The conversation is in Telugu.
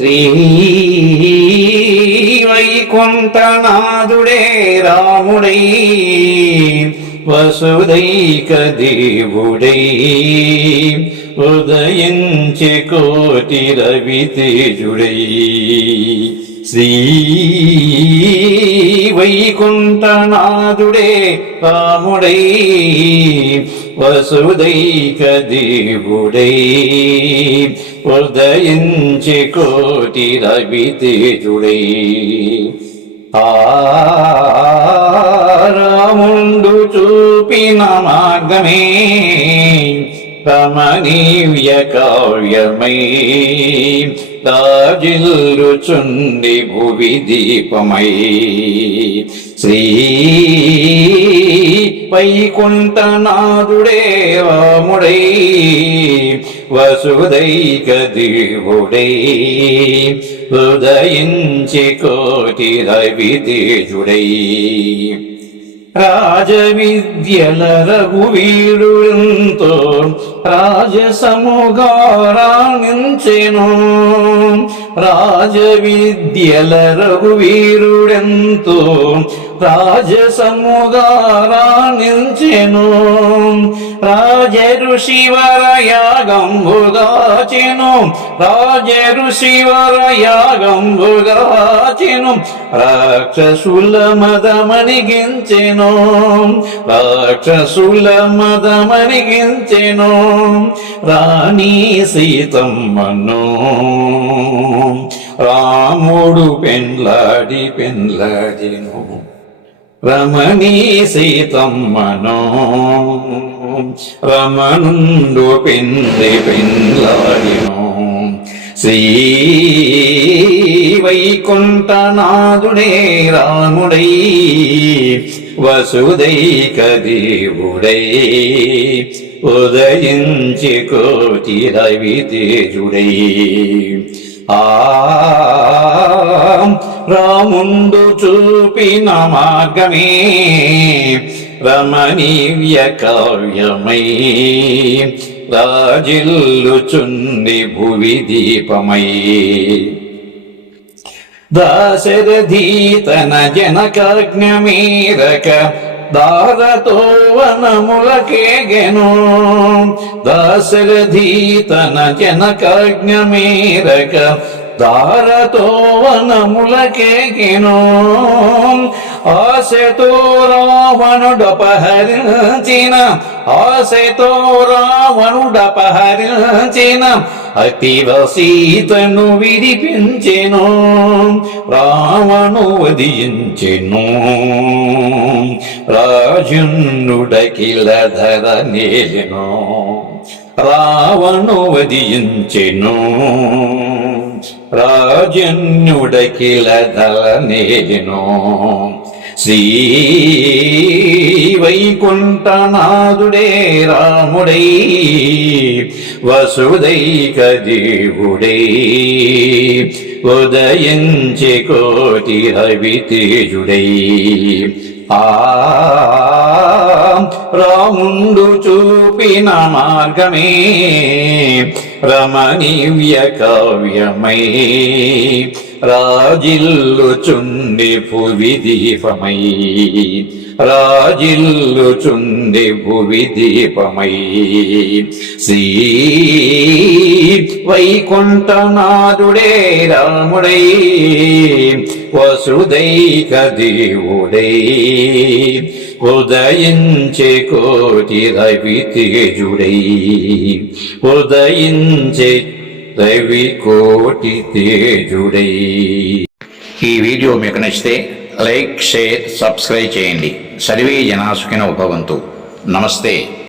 శ్రీ వైకుంఠనాథుడే రాముడై వసుదైక దేవుడై ఉదయించి కోటి రవి తేజుడై. శ్రీ వైకుంఠనాథుడే రాముడై వసుదైక దేవుడై హృదయించి కోటి రవి తేజుడై. రాముండు చూపిన మార్గమే రమణీయ కావ్యమై. రాజిల్లుచుండి భువి దీపమై శ్రీ వైకుంఠనాథుడే రాముడై వసుదైక దేవుడై హృదయించి కోటి రవి తేజుడై రాజవిద్యల రఘువీరుడంతో రాజసముగారాణించెను రాజవిద్యల రఘువీరుడెంతో రాజసముగారాణించెను రాజఋషివరయాగంబుగాచెను. రాజఋషివరయాగంబుగాచెను. రాక్షసుల మదమణిగించెను. రాక్షసుల మదమణిగించెను రాణి సీతమ్మను. రాముడు పెండ్లాడి పెండ్లాడిను. రమణీ సీతమ్మను. రమణుండు పెండ్లి పెండ్లాడిను. శ్రీ వైకుంఠనాథుడే రాముడై వసుదైక దేవుడై ఉదయించి కోటి రవి తేజుడై. ఆ రాముండు చూపిన మార్గమే రమణీయ కావ్యమై రాజిల్లుచుండి భువి దీపమై దాశరథీతన జనకాజ్ఞమీరక దారతో వనములకేగెను దాశరథీతన జనకాజ్ఞమీరక దారతో వనములకేగెను ఆశతో రావణుడపహరించిన ఆశతో రావణుడపహరించిన అతివ సీతను విడిపించెను రావణు వదించెను రాజున్నుడకిల ధర నేను రావణు వదించెను రాజన్యుడకిల ధర నేను శ్రీ వైకుంఠనాథుడే రాముడై వసుదైక దేవుడై ఉదయించి కోటి రవి తేజుడై ఆ రాముండు చూపిన మార్గమే. రమణీయ కావ్యమై రాజిల్లు చుండి భువి దీపమై రాజిల్లు చుండి భువి దీపమై శ్రీ వైకుంఠనాథుడే రాముడై వసుదైక దేవుడై. ఉదయించే కోటి రవి తేజుడై. ఉదయించే రవి కోటి తేజుడై. ఈ వీడియో మీకు నచ్చితే లైక్ షేర్ సబ్స్క్రైబ్ చేయండి. సర్వే జనాసుకిన ఉపవంతు నమస్తే.